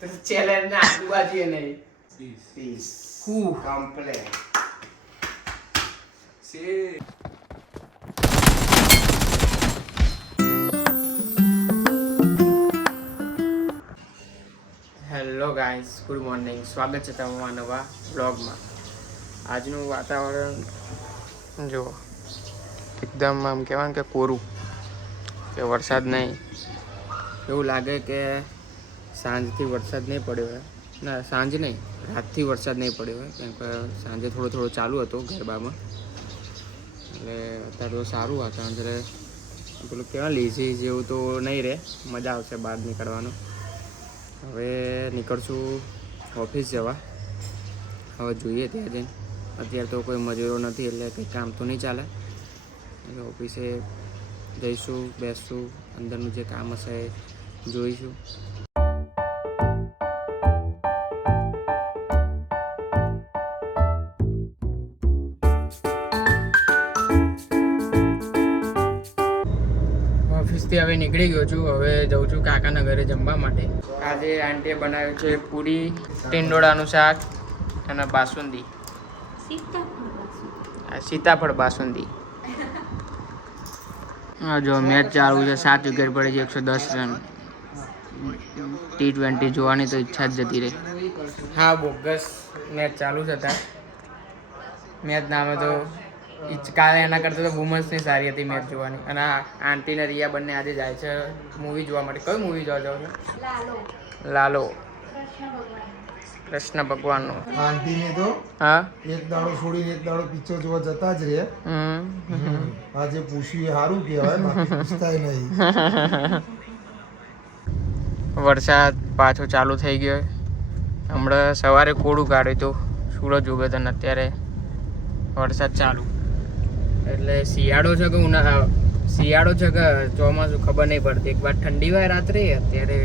તો ચેલેન્જ ના આજુબાજુ નહીં. પીસ હું. કમ્પ્લેટ Say. Hello guys good morning સ્વાગત છે તમારા નવા બ્લોગમાં આજનું વાતાવરણ જુઓ એકદમ આમ કહેવાય કે કોરું કે વરસાદ નહીં. એવું લાગે કે સાંજથી વરસાદ નહીં પડ્યો હોય. ના, સાંજ નહીં, રાતથી વરસાદ નહીં પડ્યો હોય. કેમ કે સાંજે થોડો થોડો ચાલુ હતો ગરબામાં. એટલે અત્યારે તો સારું વાતાવરણ છે. પેલું કહેવાય લેઝી જેવું તો નહીં રહે. મજા આવશે બહાર નીકળવાનું. હવે નીકળશું ઓફિસ જવા. હવે જોઈએ ત્યાં જઈને. અત્યારે તો કોઈ મજૂરો નથી, એટલે કંઈ કામ તો નહીં ચાલે. એટલે ઓફિસે જઈશું, બેસશું, અંદરનું જે કામ હશે જોઈશું. ઓફિસથી હવે નીકળી ગયો છું. હવે જઉં છું કાકાના ઘરે જમવા માટે. આજે આંટીએ બનાવ્યું છે પૂરી ટીંડોળાનું શાક અને બાસુંદી. સીતાફળ બાસુંદી. હા જો મેચ ચાલુ છે સાત વિકેટ પડે છે એકસો દસ રન. ટી ટ્વેન્ટી જોવાની તો ઈચ્છા જ જતી રહી. હા બોગસ મેચ ચાલુ જ હતા. મેચ નામે તો કાલે એના કરતાં તો વુમન્સની સારી હતી મેચ જોવાની. અને આ આંટી ને રિયા બંને આજે જાય છે મૂવી જોવા માટે. કઈ મૂવી જોવા જાવ છો? લાલો. કૃષ્ણ ભગવાનનો. આંટીને તો હા? એક દાડો છોડીને એક દાડો પિક્ચર જોવા જતા જ રહે. હમ. આજે પૂછ્યું એ સારું કહેવાય પૂછતાય નહીં. વરસાદ પાછો ચાલુ થઈ ગયો. હમણાં સવારે કોડું કાઢ્યું હતું. સૂરજ ઉગે તને અત્યારે વરસાદ ચાલુ. એટલે શિયાળો છે કે ઉના શિયાળો છે કે ચોમાસું ખબર નહીં પડતી. એક વાર ઠંડી હોય રાત્રે અત્યારે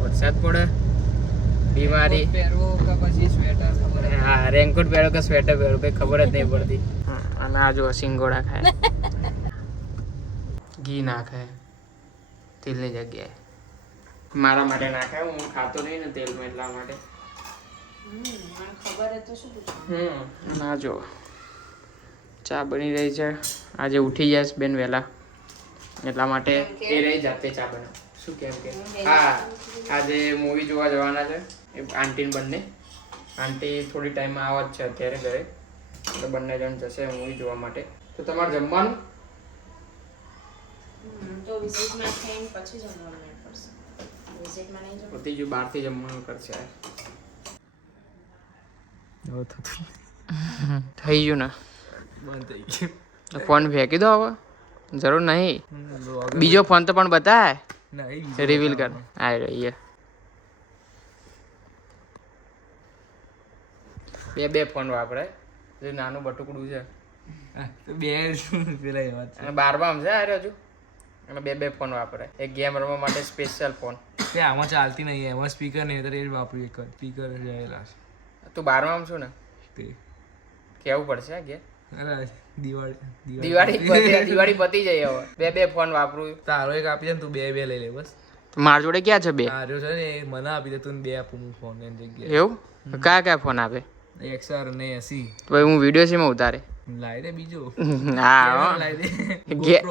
વરસાદ પડે બીમારી. હા રેનકોટ પહેરો કે સ્વેટર પહેરો કઈ ખબર જ નહીં પડતી. અને આ જો સિંગોડા ખાય. ઘી નાખે તેલની જગ્યાએ. મારા માટે નાખે હું ખાતો નહીં ને તેલ એટલા માટે. હમ ના જો ચા બની રહી છે. આજે ઉઠી જઈશ બેન વહેલા. એટલા માટે એ રહી જાતે ચા બનાવ. શું કેમ કે? હા આજે મૂવી જોવા જવાના છે. એ આંટી બંને. આંટી થોડી ટાઈમમાં આવા જ છે અત્યારે ઘરે. એટલે બંને જણ જશે મૂવી જોવા માટે. તો તમારે જમવાનું? તો વિઝિટમાં થઈને પછી જમવાનું વિઝિટમાં નહીં જમવાનું? પતિ બહારથી જમવાનું કરશે થઈ ગયું ને? બંધ થઈ ગયું. ફોન ફેંકી દો હવે. જરૂર નહીં. બીજો ફોન તો પણ બતાય. રિવીલ કર. આવી રહીએ બે બે ફોન વાપરે. જે નાનું બટુકડું છે. તો બે પેલા એવા જ અને છે આ રહ્યો હજુ અને બે બે ફોન વાપરે. એક ગેમ રમવા માટે સ્પેશિયલ ફોન. તે આમાં ચાલતી નહીં એમાં સ્પીકર નહીં તો એ જ વાપર્યું એક સ્પીકર રહેલા છે. તું બારમાં છું ને? તે. કેવું પડશે અરે દિવાળી દિવાળી પતી- દિવાળી પતી જાય હવે. બે બે ફોન વાપરું. તારો એક આપી દે તું બે બે લઈ લે બસ. માર જોડે ક્યાં છે બે? તારો છે ને એ મને આપી દે તું બે આપું હું ફોન એની જગ્યાએ. એવું? કયા કયા ફોન આપે? એકસર ને એસી તો હું વીડિયો શેમાં ઉતારે. લાવી દે બીજો. હા લાવી દે? ગે-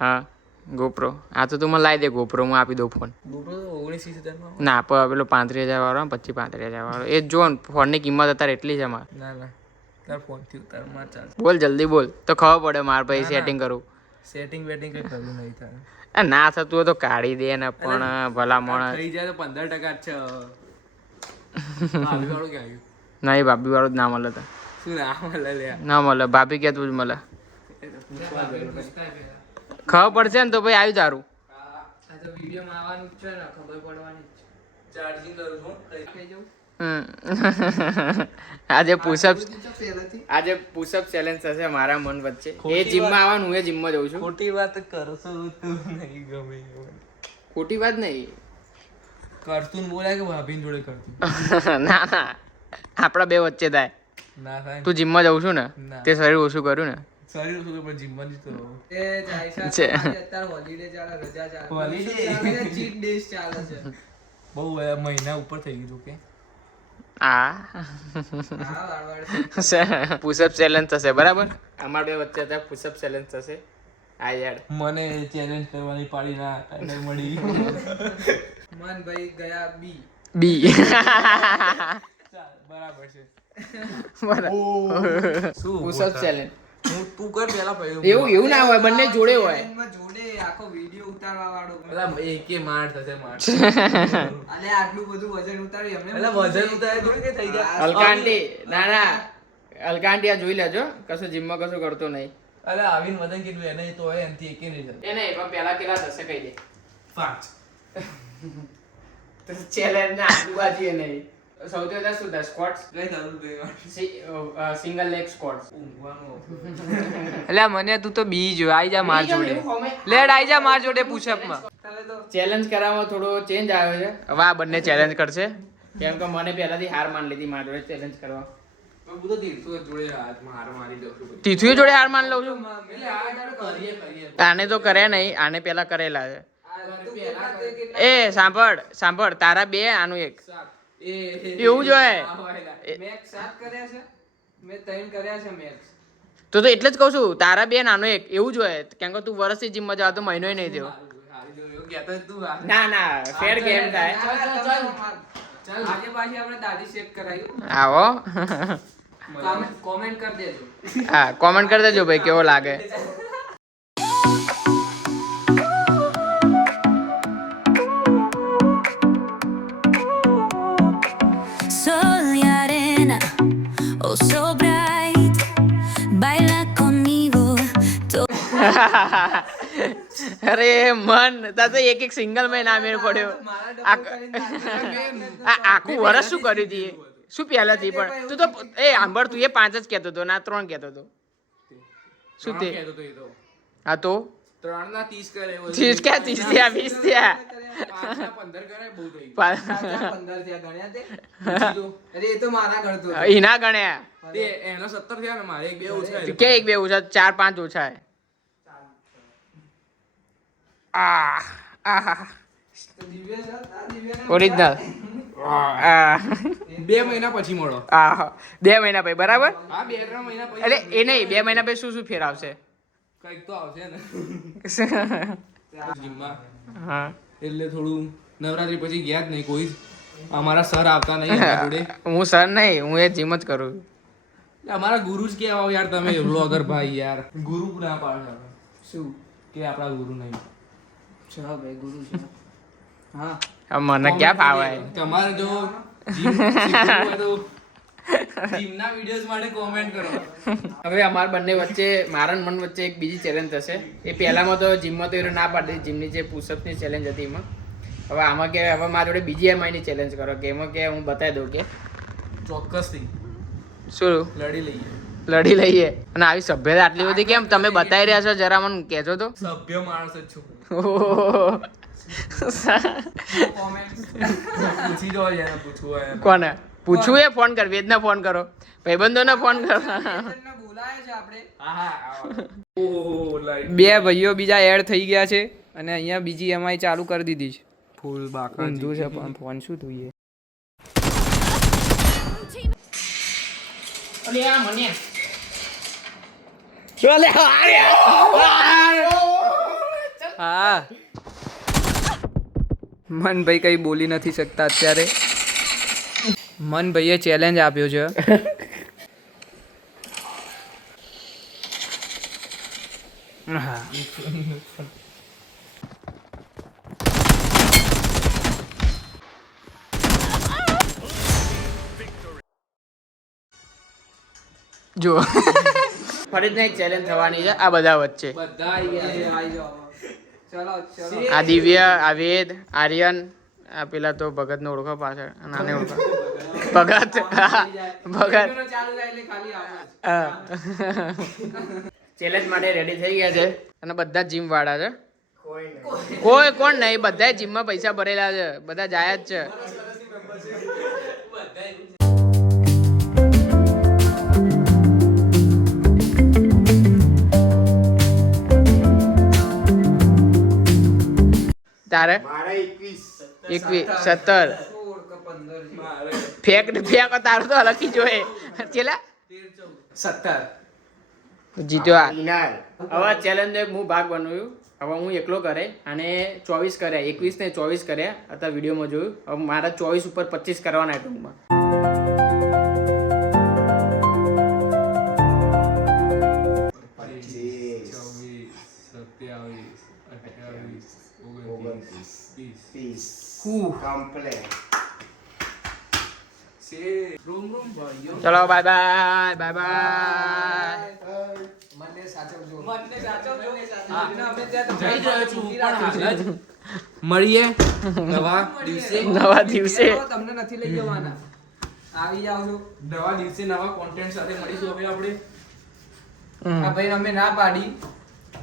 હા ગોપ્રો આ તો તું મને લાવી દે ગોપ્રો હું આપી દઉં ફોન ના પેલો પાંત્રીસ હજાર વાળો પચીસ પાંત્રીસ હજાર વાળો. એ જો ને ફોનની કિંમત અત્યારે એટલી છે મારે ના ના. તાર ફોનથી ઉતાર માર ચાલ. બોલ જલ્દી બોલ. તો ખબર પડે મારે ના. સેટિંગ કરું. સેટિંગ વેટિંગ કઈ કરવું નહીં તારે. ના થતું હોય તો કાઢી દે ને પણ ભલા મોણા થઈ જાય તો પંદર ટકા છે. ભાભી વાળું ક્યાં આવ્યું નહીં ભાભી વાળું જ ના મળે તો. શું ના મળે લે ના મળે ભાભી કહેતું જ મળે. ખબર પડશે ને તો ભાઈ આવ્યું તારું આ તો વિડીયોમાં આવવાનું જ છે ને ખબર પડવાની ચાર્જિંગ કરું છું કઈ જવું હમ. આજે પુશઅપ આજે પુશઅપ ચેલેન્જ થશે મારા મન વચ્ચે. એ જીમમાં આવવાનું હું એ જીમમાં જઉં છું. ખોટી વાત કરશો તું નહીં ગમે ખોટી વાત નહીં. કરતું બોલાય કે ભાભી જોડે કરતું? ના ના. આપણા બે વચ્ચે થાય. ના થાય તું જીમમાં જઉં છું ને તે શરીર ઓછું કર્યું ને. શરીર ઓછું પણ જીમમાં જ તો રહું. છે. Holiday. બહુ બધા મહિના ઉપર થઈ ગયું કે આ. પુશઅપ ચેલેન્જ થશે બરાબર? અમાર બે વચ્ચે અત્યારે પુશઅપ ચેલેન્જ થશે. આ યાર. મને ચેલેન્જ કરવાની પાડી ના ટાઈમ મળી. મનભાઈ ગયા બી. બી. બરાબર છે. બરાબર. શું પુશઅપ ચેલેન્જ તું કર પેલા એવું એવું ના હોય બંને જોડે હોય. જોડે આખો વિડિયો ઉતારવા વાળો પેલા એકે માર થશે માર અને આટલું બધું વજન ઉતારે થોડી કે થઈ ગયા? અલકા ના ના. અલકા આંટી આ જોઈ લેજો કશું જીમમાં કશું કરતો નહીં. અલે આવીને વજન કેટલું એને તો હોય એનથી એકે નહીં થશે એને નહીં પણ પેલા કેટલા થશે કહી દે. પાંચ. ચેલેન્જ ના આજુબાજુ એ નહીં. સૌથી વધારે શું થાય? સ્કોટ્સ સિંગલ લેગ સ્કોટ્સ એટલે મને તું તો બી જો આઈ જા માર જોડે. લેડ આઈ જા માર જોડે પુશઅપમાં ચેલેન્જ કરવામાં થોડો ચેન્જ આવ્યો છે. હવે આ બંને ચેલેન્જ કરશે. કેમ કે મને પહેલાથી હાર માન લીધી માર જોડે ચેલેન્જ કરવા. તીથુએ જોડે હાર માન લઉં છું? આને તો કરે નહીં આને પેલા કરેલા છે. એ સાંભળ સાંભળ તારા બે આનું એક. એવું જ હોય. મેક્સ સાત કર્યા છે. મેં ત્રણ કર્યા છે મેક્સ. તો તો એટલે જ કહું છું તારા બે નાનો એક. એવું જ હોય. કેમ કે તું વર્ષથી જીમ મજા તો મહિનો નહીં થયો. ના ના ફેર ગેમ થાય. ચાલ, ચાલ, ચાલ. આજે પાછી આપણે દાઢી શેક કરાયું. આવો. કોમેન્ટ કરી દેજો. હા કોમેન્ટ કરી દેજો ભાઈ કેવો લાગે. અરે મન તા એક એક સિંગલ મેં ના મેળ પડ્યો. આખું વર્ષ શું કર્યું હતી શું પહેલાથી પણ? તું તો એ આંબળ તું એ પાંચ જ કહેતો હતો ના ત્રણ કહેતો હતો. શું તે. હા તો. ત્રણ ના ત્રીસ કરે ત્રીસ ક્યાં? ત્રીસ થયા વીસ થયા. એના ગણ્યા એનો સત્તર થયા ને મારે એક બે ઓછા કે એક બે ઓછા? ચાર પાંચ ઓછા. આ આ ઓરિજિનલ બે મહિના પછી મળો. હા બે મહિના પછી બરાબર? હા બે ત્રણ મહિના પછી એટલે એ નહીં બે મહિના પછી શું શું ફેર આવશે? કંઈક તો આવશે ને. જીમમાં. હા. એટલે થોડું નવરાત્રી પછી ગયા જ નહીં કોઈ. અમારા સર આવતા નહીં જોડે. હું સર નહીં હું એ જીમ જ કરું. અમારા ગુરુ જ કેવા યાર તમે વ્લોગર ભાઈ યાર. ગુરુ ના પાડ. શું? કે આપણા ગુરુ નહીં. છે ભાઈ ગુરુ છે હા. મને ક્યાં ફાવે? તમારે જો જીમના વિડીયોઝ માટે કોમેન્ટ કરો. હવે અમારા બંને વચ્ચે મારા મન વચ્ચે એક બીજી ચેલેન્જ થશે એ પહેલામાં તો જીમમાં તો એ ના પાડી જીમની જે પુશઅપની ચેલેન્જ હતી એમાં. હવે આમાં કે હવે મારા જોડે બીજી એમઆઈની ચેલેન્જ કરો કે એમાં કે હું બતાવી દઉં કે ચોક્કસથી. શું? લડી લઈએ. લડી લઈએ. અને આવી સભ્યતા આટલી બધી કેમ? તમે બતાવી રહ્યા છો જરા મને કહેજો તો. સભ્ય માણસ જ છું. કોને? પૂછવું એ? ફોન કર વેદને ફોન કરો. ભાઈબંધોને ફોન કરો. એમને બોલાય છે આપણે હા હા. આવો. ઓહો લાઈટ બે ભાઈઓ બીજા એડ થઈ ગયા છે અને અહીંયા બીજી એમઆઈ ચાલુ કરી દીધી છે. ફૂલ બાકા ઊંધું છે પણ ફોન શું જોઈએ અરે આ મને. હા. મનભાઈ કઈ બોલી નથી શકતા અત્યારે. મનભાઈએ ચેલેન્જ આપ્યો છે. હા જો. ફરીથી એક ચેલેન્જ થવાની છે. આ બધા વચ્ચે. બધા આઈ ગયા. ચલો ચલો. આ દિવ્ય આ વેદ આર્યન આ પેલા તો ભગત ને ઓળખો પાછળ અને આને ઓળખો. ભગત. ભગત. ચેલેન્જ માટે રેડી થઈ ગયા છે. અને બધા જીમ વાળા છે. કોઈ કોણ નહીં બધા જીમમાં પૈસા ભરેલા છે. બધા જાય જ છે. તારે? એકવીસ. સત્તર. ફેક ફેક તારું તો લખી જોઈએ. ચેલા? સત્તર. જીતો આ. હવે ચેલેન્જ હું ભાગ બનાવ્યું. હવે હું એકલો કરે અને ચોવીસ કર્યા. એકવીસ ને ચોવીસ કર્યા. અત્યારે વિડીયોમાં જોયું. હવે મારા ચોવીસ ઉપર પચીસ કરવાના ટૂંકમાં. સત્યાવીસ. ઓગણત્રીસ ત્રીસ કમ્પ્લેટ ચલો બાય બાય બાય બાય જઈ રહ્યો છું પણ મળીએ. નવા દિવસે. નવા દિવસે. તમને નથી લઈ જવાના. આવી જાવ છો. નવા દિવસે નવા કોન્ટેન્ટ સાથે મળીશું હવે આપણે. આ ભાઈ અમે ના પાડી.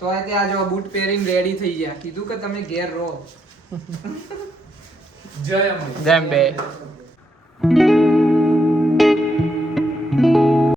તો આ ત્યાં જો બૂટ પહેરીને રેડી થઈ ગયા. કીધું કે તમે ઘેર રહો. જય જેમ બે.